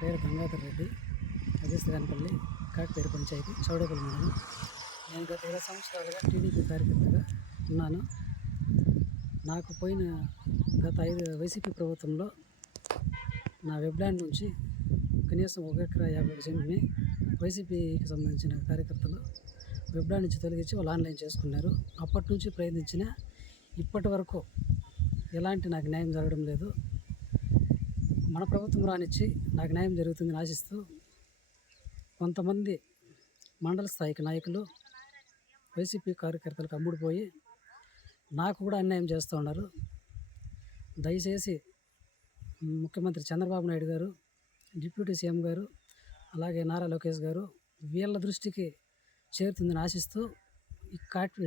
పేరు గంగాధర్ రెడ్డి. అజీస్గానపల్లి కాకపేరు పంచాయతీ చౌడపల్లి మండలం. నేను గత ఇరవై సంవత్సరాలుగా టీడీపీ కార్యకర్తగా ఉన్నాను. నాకు పోయిన గత ఐదు వైసీపీ ప్రభుత్వంలో నా వెబ్లాండ్ నుంచి కనీసం ఒక ఎకరా యాభై సెంట్ని వైసీపీకి సంబంధించిన కార్యకర్తలు వెబ్లాండ్ నుంచి తొలగించి వాళ్ళు ఆన్లైన్ చేసుకున్నారు. అప్పటి నుంచి ప్రయత్నించిన ఇప్పటి వరకు ఎలాంటి నాకు న్యాయం జరగడం లేదు. మన ప్రభుత్వం రానిచ్చి నాకు న్యాయం జరుగుతుందని ఆశిస్తూ కొంతమంది మండల స్థాయికి నాయకులు వైసీపీ కార్యకర్తలకు అమ్ముడుపోయి నాకు కూడా అన్యాయం చేస్తూ ఉన్నారు. దయచేసి ముఖ్యమంత్రి చంద్రబాబు నాయుడు గారు డిప్యూటీ సీఎం గారు అలాగే నారా లోకేష్ గారు వీళ్ళ దృష్టికి చేరుతుందని ఆశిస్తూ ఈ కాట్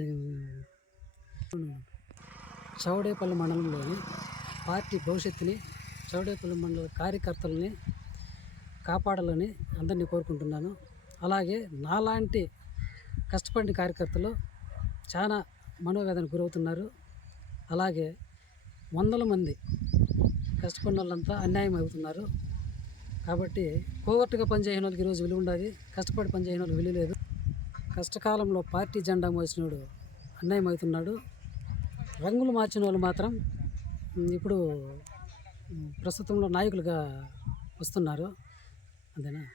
చౌడేపల్లి మండలంలోని పార్టీ భవిష్యత్తుని చౌడేపల్లి మండల కార్యకర్తలని కాపాడాలని అందరినీ కోరుకుంటున్నాను. అలాగే నాలాంటి కష్టపడిన కార్యకర్తలు చాలా మనోవేదనకు గురవుతున్నారు. అలాగే వందల మంది కష్టపడిన వాళ్ళంతా అన్యాయం అవుతున్నారు. కాబట్టి కోవర్టుగా పనిచేయని వాళ్ళకి ఈరోజు విలువ ఉండాలి కష్టపడి పనిచేయని వాళ్ళకి విలువ లేదు. కష్టకాలంలో పార్టీ జెండా మోసినోడు అన్యాయం అవుతున్నాడు. రంగులు మార్చిన వాళ్ళు మాత్రం ఇప్పుడు ప్రస్తుతంలో నాయకులుగా వస్తున్నారు. అంతేనా?